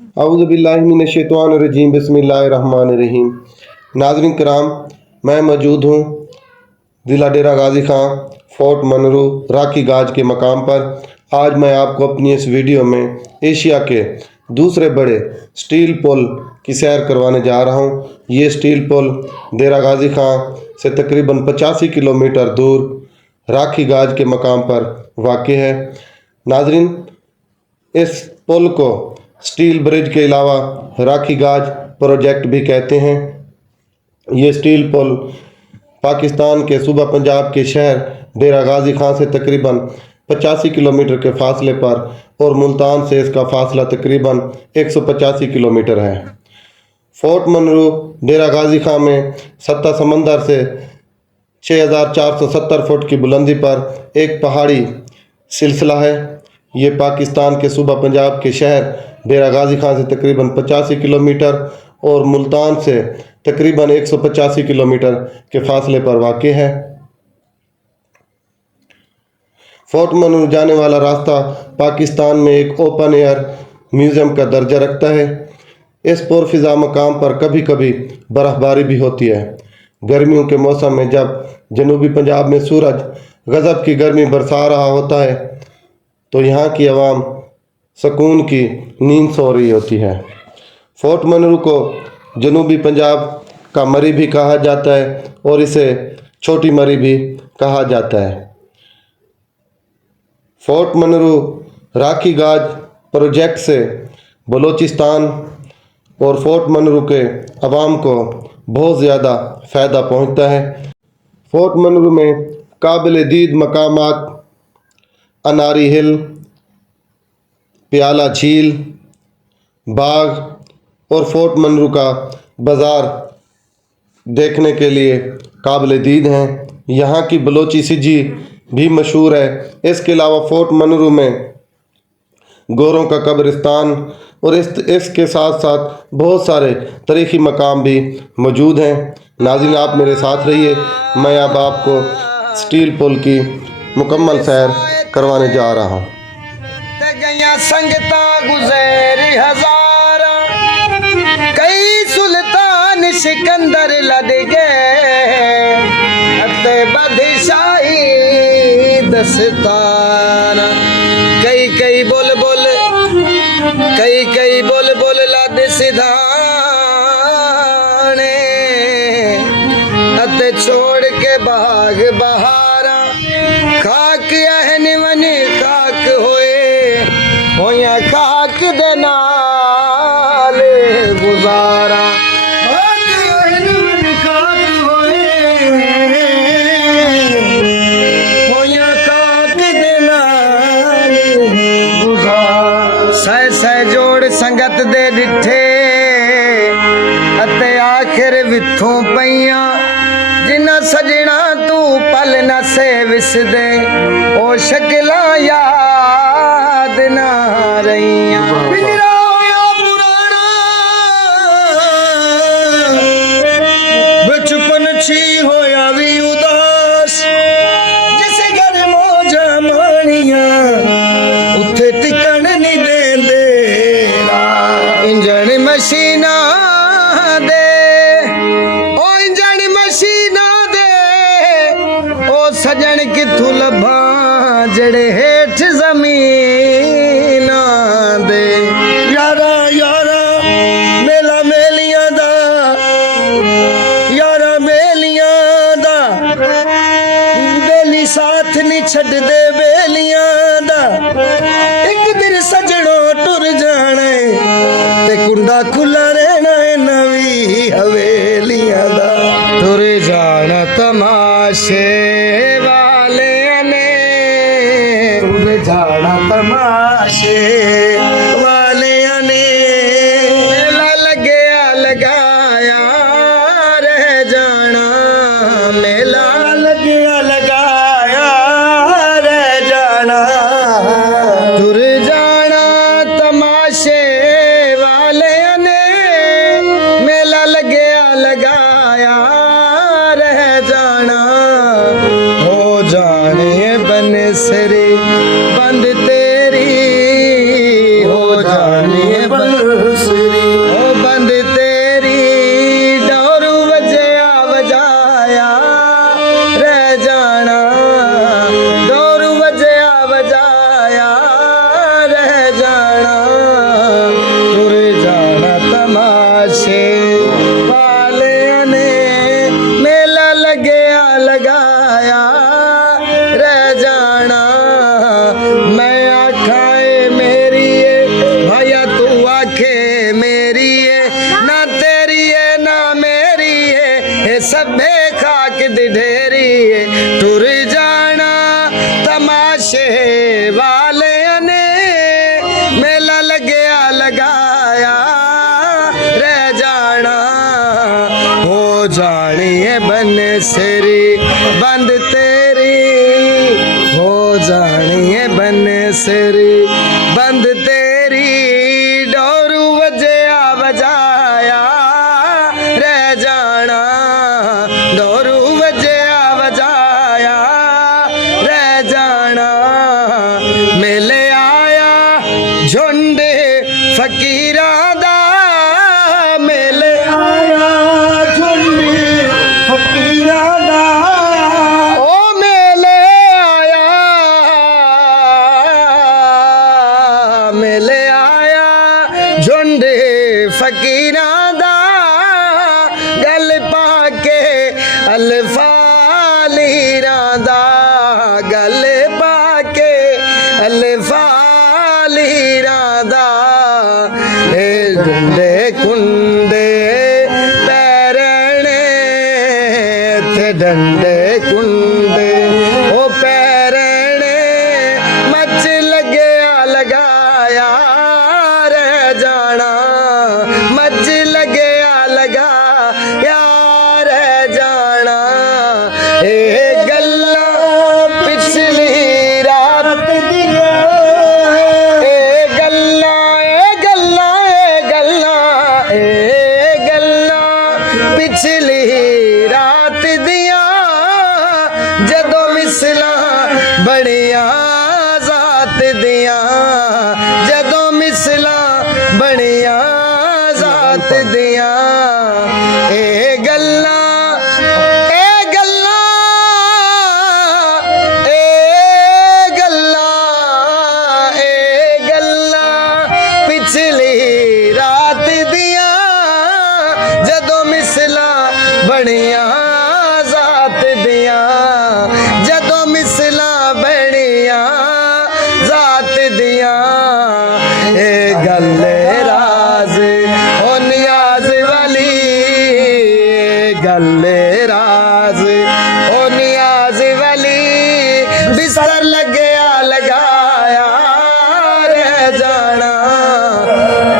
औज़ुबिल्लाहिमिनश्शैतानिर्रजीम बिस्मिल्लाहिर्रहमानिर्रहीम। नाज़रीन कराम, मैं मौजूद हूँ ज़िला डेरा गाज़ी खां फोर्ट मनरू राखी गाज के मकाम पर। आज मैं आपको अपनी इस वीडियो में एशिया के दूसरे बड़े स्टील पुल की सैर करवाने जा रहा हूँ। ये स्टील पुल डेरा गाज़ी खां से तकरीबन 85 किलोमीटर दूर राखी गाज के मकाम पर वाक़ई है। नाज़रीन, इस पुल को स्टील ब्रिज के अलावा राखी गाज प्रोजेक्ट भी कहते हैं। ये स्टील पुल पाकिस्तान के सूबा पंजाब के शहर डेरा गाज़ी खां से तकरीबन 85 किलोमीटर के फासले पर और मुल्तान से इसका फासला तकरीबन 185 किलोमीटर है। फोर्ट मनरू डेरा गाज़ी खां में सत्ता समंदर से 6470 फुट की बुलंदी पर एक पहाड़ी सिलसिला है। ये पाकिस्तान के सूबा पंजाब के शहर डेरा गाज़ी खां से तकरीबन 85 किलोमीटर और मुल्तान से तकरीबन 185 किलोमीटर के फासले पर वाक़ई है। फोर्ट मनरू जाने वाला रास्ता पाकिस्तान में एक ओपन एयर म्यूज़ियम का दर्जा रखता है। इस पुरफ़िज़ा मकाम पर कभी कभी बर्फ़बारी भी होती है। गर्मियों के मौसम में जब जनूबी पंजाब में सूरज गज़ब की गर्मी बरसा रहा होता है तो यहाँ की आवाम सुकून की नींद सो रही होती है। फोर्ट मनरू को जनूबी पंजाब का मरी भी कहा जाता है और इसे छोटी मरी भी कहा जाता है। फोर्ट मनरू राखी गाज प्रोजेक्ट से बलूचिस्तान और फोर्ट मनरू के अवाम को बहुत ज़्यादा फ़ायदा पहुँचता है। फोर्ट मनरू में काबिल दीद मकामात अनारी हिल, प्याला झील, बाग और फोर्ट मनरू का बाज़ार देखने के लिए काबिल दीद हैं। यहाँ की बलोची सिजी भी मशहूर है। इसके अलावा फोर्ट मनरू में गोरों का कब्रिस्तान और इसके साथ साथ बहुत सारे तारीख़ी मकाम भी मौजूद हैं। नाज़रीन, आप मेरे साथ रहिए। मैं अब आपको स्टील पुल की मुकम्मल सैर करवाने जा रहा हूँ। संगता गुज़र हज़ारा, कई सुल्तान सिकंदर लद गए, बादशाही दस्ताना। कई कई बोल बोल, कई कई बोल बोल लद सिधाने, अते छोड़ के बाग बहारा। खाक अहन मन खाक होए, होया खाक दे नाल गुजारा। सह सह जोड़ संगत दे डिठे, अते आखिर विथों पईया, जिन्ना सजना तू पल न से विसदे, ओ शक्ला याद ना रहिया। बचपन छी होया भी उदास, जिसे घर मौजा मानिया, उथे टिकन नहीं देंदे इंजन मशीना दे, ओ इंजन मशीना दे, ओ सजन किथों लभा जड़े हेठ जमीन दे। यारा यारा मेला मेलियां दा, यारा मेलियां दा, बेली साथ नहीं छड़ दे बेलियां दा। एक दिन सजड़ो टुर जाना ते कुंडा खुला रहना है नवी हवेलियां दा। टुर जाना तमाशे वाले ने, टुर जाना तमाशे वाले ने, मेला लगे लगाया रह जाना, मेला लगे लगाया रह बंसुरी ओ बंद तेरी डोरू वजया वजाया रह जाना डोरू वजया वजाया रह जाना तुर जाना तमाशे वाले ने मेला लगया लगाया रह जाना मैं आखाए मेरी है भैया तू आखे मेरी है ना तेरी है ना मेरी है ये सभे खाक दी ढेरी है टुर जाना तमाशे वाले ने मेला लगया लगाया रह जाना हो जानी है बंसुरी बंद तेरी हो जानी है बंसुरी बंद तेरी डोरू वजया वजाया रह जाना डोरू वजया वजाया रह जाना मेले आया झुंड फकीरा दा मेले आया झुंड फकीरा दा ओ मेले आया मेले आया झुंड फकीरा दा गल पाके अल्फालीरा दा गल पाके अल्फालीरा दा ए डुंडे कुंडे पैरणे थे डंडे कुंडे ओ पैरणे मच लगया लगाया रह जाना मच लगया लगा यार जाना ए गल्ला पिछली रात दिया ए गल्ला ए गल्ला ए गल्ला ए गल्ला पिछली रात दिया जदों मिसला बड़िया जात दिया जदों मिसला बड़िया जात दिया ए गल्ला ए गल्ला ए गल्ला ए गल्ला पिछली रात दिया जदों मिसला बड़िया जात दिया जदों मिसला बड़िया जात दिया ए गल्ले राज ओ नियाज वाली ए गल्ले राज ओ नियाज वाली बिस्तर लगया लगाया रह जाना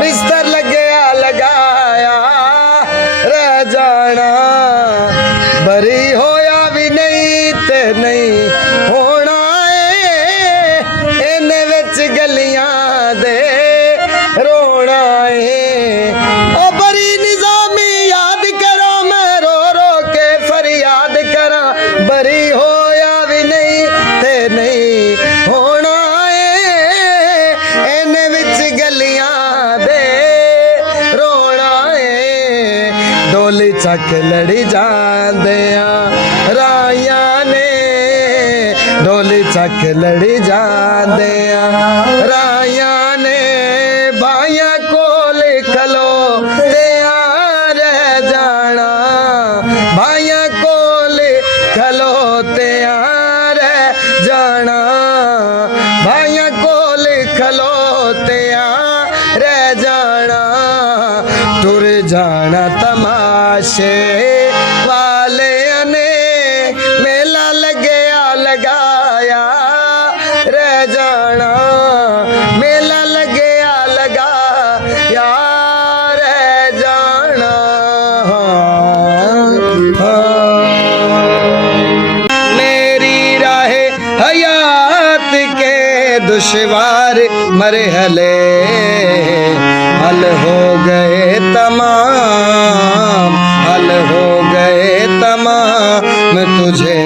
बिस्तर लगया लगाया रह जाना बरी होया भी नहीं ते नहीं होना इन विच गलियां दे रोना ओ बरी निजामी याद करो मैं रो रो के फरियाद करा बरी होया भी नहीं ते नहीं होना इन विच गलियां दे रोना डोली चक लड़ी जांदिया राया ने डोली चक लड़ी जांदिया राया ने बाया कोल खलो ते रह जाना बाया कोल खलो ते रह जाना बाया कोल खलो ते रह जाना टुर जाना तमाशे वाले ने मेला लगया लगाया रह जाना मेला लगया लगाया रह जाना मेरी राहे हयात के दुश्वार मरहले हल हो गए तमाम हल हो गए तमाम तुझे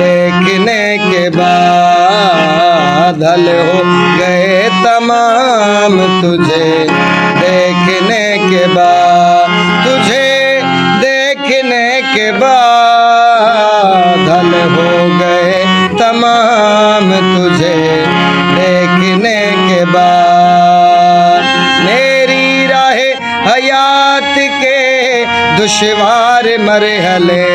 देखने के बाद हल हो गए तमाम तुझे के बाद, तुझे देखने के बाद हल हो गए तमाम, तुझे देखने के बाद। मेरी राह हयात के दुश्वार मरहले